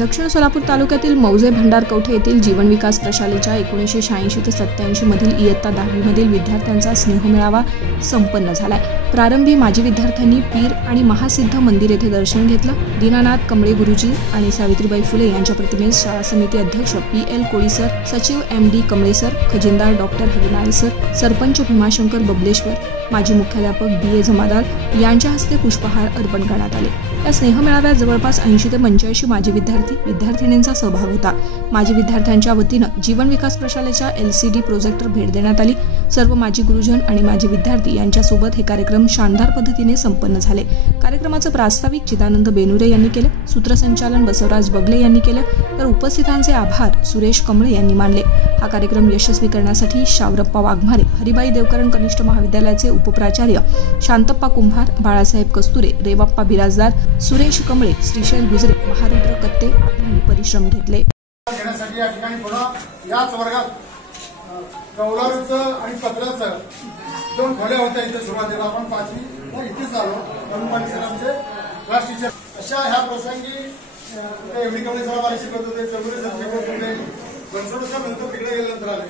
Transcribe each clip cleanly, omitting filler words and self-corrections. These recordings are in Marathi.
दक्षिण सोलापूर तालुक्यातील मौजे भंडारकवठे येथील जीवन विकास प्रशालेच्या 1986 ते 87 मधील इयत्ता 10वी मधील विद्यार्थ्यांचा स्नेहमेळावा संपन्न झालाय। प्रारंभी माजी विद्यार्थ्यांनी पीर आणि महासिद्ध मंदिर येथे दर्शन घेतलं। दीनानाथ कमळे गुरुजी आणि सावित्रीबाई फुले यांच्या प्रतिमेस शाळा समिती अध्यक्ष PL कोळी सर, सचिव MD कमळे सर, खजिनदार डॉक्टर हरिनाळे सर, सरपंच भीमाशंकर बबलेश्वर, माजी मुख्याध्यापक BA जमादार यांच्या हस्ते पुष्पहार अर्पण करण्यात आले। या स्नेहमेळाव्यात जवळपास 80 ते 85 माजी विद्यार्थ्यांचा सहभाग होता। माजी विद्यार्थ्यांच्या वतीनं जीवन विकास प्रशालेच्या LCD प्रोजेक्टर भेट देण्यात आली। सर्व माजी गुरुजन आणि माजी विद्यार्थी यांच्यासोबत हे कार्यक्रम शानदार पद्धतीने संपन्न झाले। कार्यक्रमाचं प्रास्ताविक चिदानंद बेनुरे यांनी केले, सूत्रसंचालन बसवराज बगले यांनी केलं, तर उपस्थितांचे आभार सुरेश कमळे यांनी मानले। हा कार्यक्रम यशस्वी करण्यासाठी शावरप्पा वाघमारे, हरिबाई देवकरण कनिष्ठ महाविद्यालयाचे उपप्राचार्य शांतप्पा कुंभार, बाळासाहेब कस्तुरे, रेवाप्पा बिराजदार, सुरेश कमळे, श्रीशैल गुजरे, महारुद्र कत्ते आदींनी परिश्रम घेतले। या ठिकाणी पुन्हा याच वर्गात कौलारूचं आणि पत्राचं 2 खोल्या होत्या। इथे सुरुवातीला आपण 5वी इथेच आलो, आमचे क्लास टीचर। अशा ह्या प्रसंगी एवढी कमळे सर मला शिकवत होते, चौगुले सर शिकवत होते, बनसोड सर नंतर तिकडे गेल्यानंतर आले।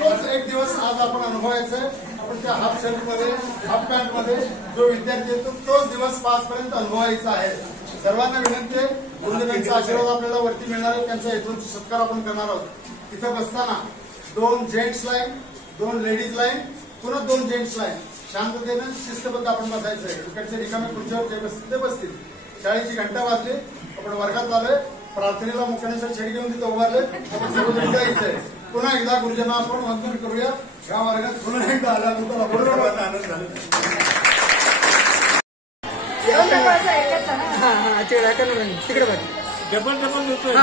तोच एक दिवस आज आपण अनुभवायचा आहे। आपण त्या हाफ शर्ट मध्ये, हाफ पॅन्ट मध्ये जो विद्यार्थी येतो तोच दिवस 5 पर्यंत अनुभवायचा आहे। सर्वांना विनंती आहे, गुरुदेवांचा आशीर्वाद आपल्याला वरती मिळणार आहे, त्यांचा हेतून सत्कार आपण करणार आहोत। तिथे बसताना 2 जेंट्स लाईन, 2 लेडीज लाईन, पुन्हा 2 जेंट्स लाईन, शांततेनं शिस्तबद्ध आपण बसायचं आहे। इकडचे रिकामे खुर्चीवर जे बसतील ते बसतील। शाळेची घंटा वाजली, आपण वर्गात आलोय, प्रार्थनेला मुख्याने छेड घेऊन तिथे उभारले, आपण सर्वजण जायचंय। पुन्हा एकदा गुरुजना आपण वंदन करूया। या वर्गात पुन्हा एकदा आल्यानंतर आपण आनंद झाला। तिकडे बघ, डबल होतोय।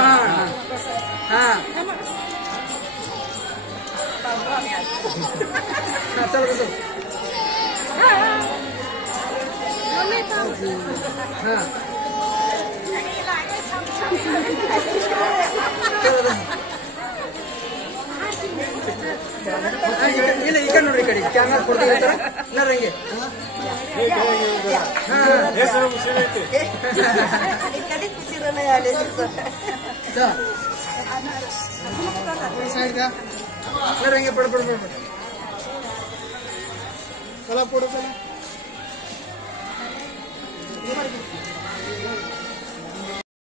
इकडे नोड्री इकडे कॅमेरा फोटो घेतो ना रंगे हे सर्व उशीर येते इकडे उशीर नाही आले साइड का ना रंगे पड चला पुढे चला।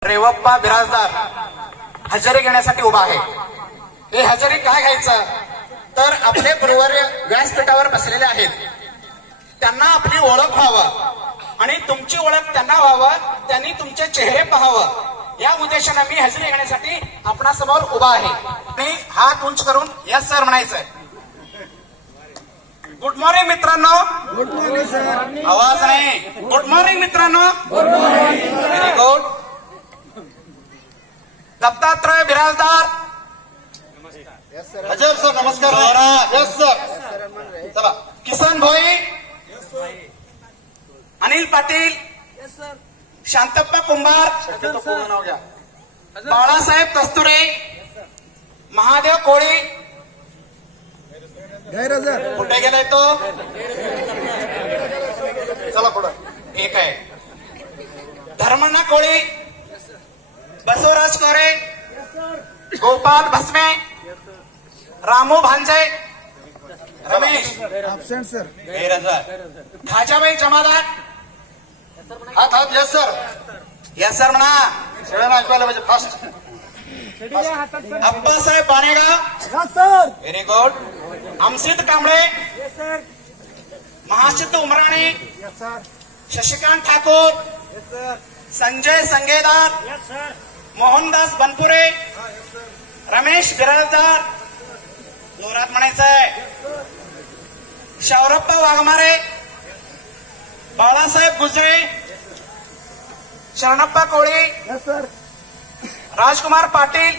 रेवप्पा बिराजदार हजेरी घेण्यासाठी उभा आहे। हे हजेरी काय घ्यायचं तर आपले गुरुवर्य व्यासपीठावर बसलेले आहेत, त्यांना आपली ओळख व्हावं आणि तुमची ओळख त्यांना व्हावं, त्यांनी तुमचे चेहरे पाहावं, या उद्देशाने मी हजेरी घेण्यासाठी आपणासमोर उभा आहे। आणि हात उंच करून यस सर म्हणायचंय। गुड मॉर्निंग मित्रांनो। Good morning sir. आवाज नाही, गुड मॉर्निंग मित्रांनो। Good morning. Very good. Dattatray Birajdar हजर सर, नमस्कार। Yes sir. चला, किसन भोई, अनिल पाटील, शांतप्पा कुंभार, नाव घ्या, बाळासाहेब कस्तुरे, महादेव कोळी, कुठे गेलाय तो? चला पुढं। एक आहे धर्मण्णा कोळी, बसवराज कोरे, गोपाल भस्मे, रामू भांजे, रमेश ॲब्सेंट सर, खाजाबाई जमादार, हात यस सर। यस सर म्हणा, सगळ्यांना ऐकायला पाहिजे fast. Appasaheb Banegaon, very good. Amsit Kamble, Mahasiddh Umrane, Shashikant Thakur, Sanjay Sangedar, Mohandas Banpure, Ramesh Birajdar, जोरात म्हणायचंय, Shavarappa Waghmare, Balasaheb Gujare, Sharanappa Koli, Rajkumar Patil,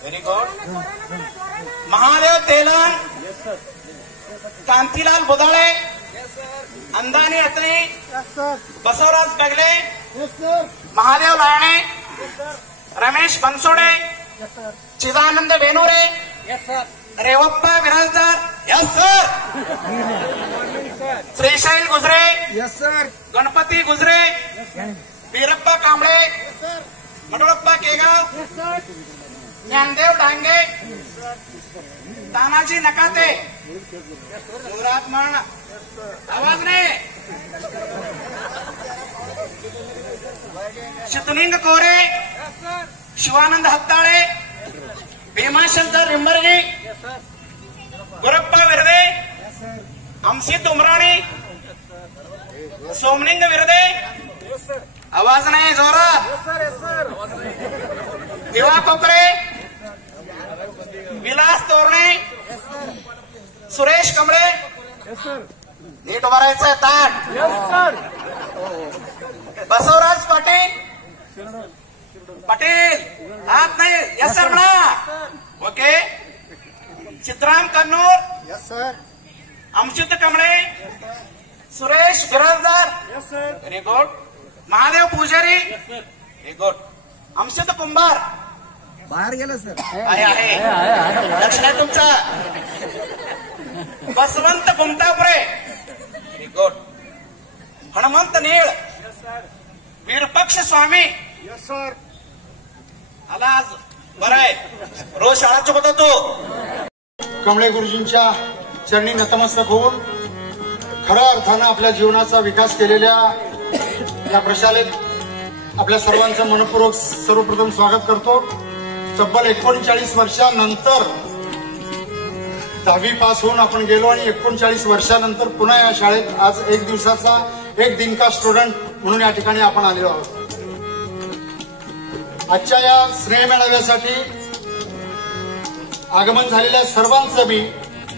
very good. Mahadev Telan, Kantilal Budhale, Andani Atre, Basavraj Bagle, Mahadev Lane, Ramesh Bansode, Chidanand Benure, Revappa Birajdar, yes sir. Shrishail Gujare, yes sir. Ganpati गुजरे, बीरप्पा कांबळे, मडोळप्पा केगाव, ज्ञानदेव डांगे, तानाजी नकाते, युवराज मण, आवाज नाही, शितुलिंग कोरे, शिवानंद हत्ताळे, भीमाशंकर रिंबर्गी, गुरप्पा विरदे, अमसित उमराणी, सोमलिंग विरदे, आवाज नाही जोरात, दिवा कोकरे, विलास तोरणे, सुरेश कमळे, नीट भरायचंय ताट, बसवराज पाटील हात नाही, यस सर म्हणा, okay, Chitram Kannur, yes sir, Amchit Kamle, Suresh Birajdar, very good, Mahadev Pujari, very good, अमचित कुंभार बाहेर गेलं सर. आहे लक्ष आहे तुमचं, बसवंत गुमतापुरे, व्हेरी गुड, हनुमंत नीळ, वीरपक्ष स्वामी, यस सर, आला आज बरं आहे, रोज शाळा चुकत होतो. कमळे गुरुजींच्या चरणी नतमस्तक होऊन खऱ्या अर्थानं आपल्या जीवनाचा विकास केलेल्या या प्रशालेत आपल्या सर्वांचं मनपूर्वक सर्वप्रथम स्वागत करतो. तब्बल 39 वर्षांनंतर 10वी पास होऊन आपण गेलो आणि 39 वर्षांनंतर पुन्हा या शाळेत आज एक दिवसाचा एक दिन का स्टुडंट म्हणून या ठिकाणी आपण आलेलो आहोत. आजच्या या स्नेह मेळाव्यासाठी आगमन झालेल्या सर्वांचं मी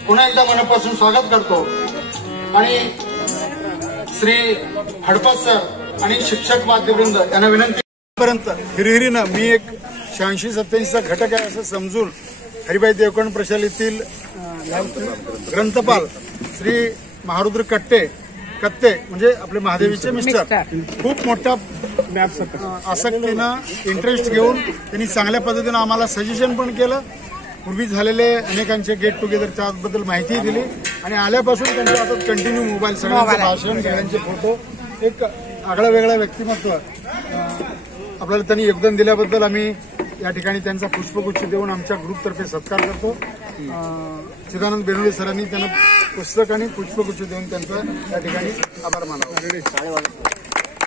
पुन्हा एकदा मनापासून स्वागत करतो आणि श्री हडपत सर आणि शिक्षक वाद्यवृंद यांना विनंती पर्यंत हिरहिरीनं मी एक 86-87चा घटक आहे असं समजून हरिभाई देवकण प्रशालेतील ग्रंथपाल श्री महारुद्र कत्ते म्हणजे आपले महादेवीचे मिस्टर खूप मोठ्या आसक्तीनं इंटरेस्ट घेऊन त्यांनी चांगल्या पद्धतीनं आम्हाला सजेशन पण केलं. पूर्वी झालेले अनेकांचे गेट टुगेदर त्याबद्दल माहिती दिली आणि आल्यापासून त्यांच्या हातात कंटिन्यू मोबाईल, सगळ्यांचं भाषण, सगळ्यांचे फोटो, एक आगळं वेगळं व्यक्तिमत्व आपल्याला त्यांनी योगदान दिल्याबद्दल आम्ही या ठिकाणी त्यांचा पुष्पगुच्छ देऊन आमच्या ग्रुपतर्फे सत्कार करतो. चिदानंद बेनोडे सरांनी त्यांना पुस्तक आणि पुष्पगुच्छ देऊन त्यांचा या ठिकाणी आभार मानावा.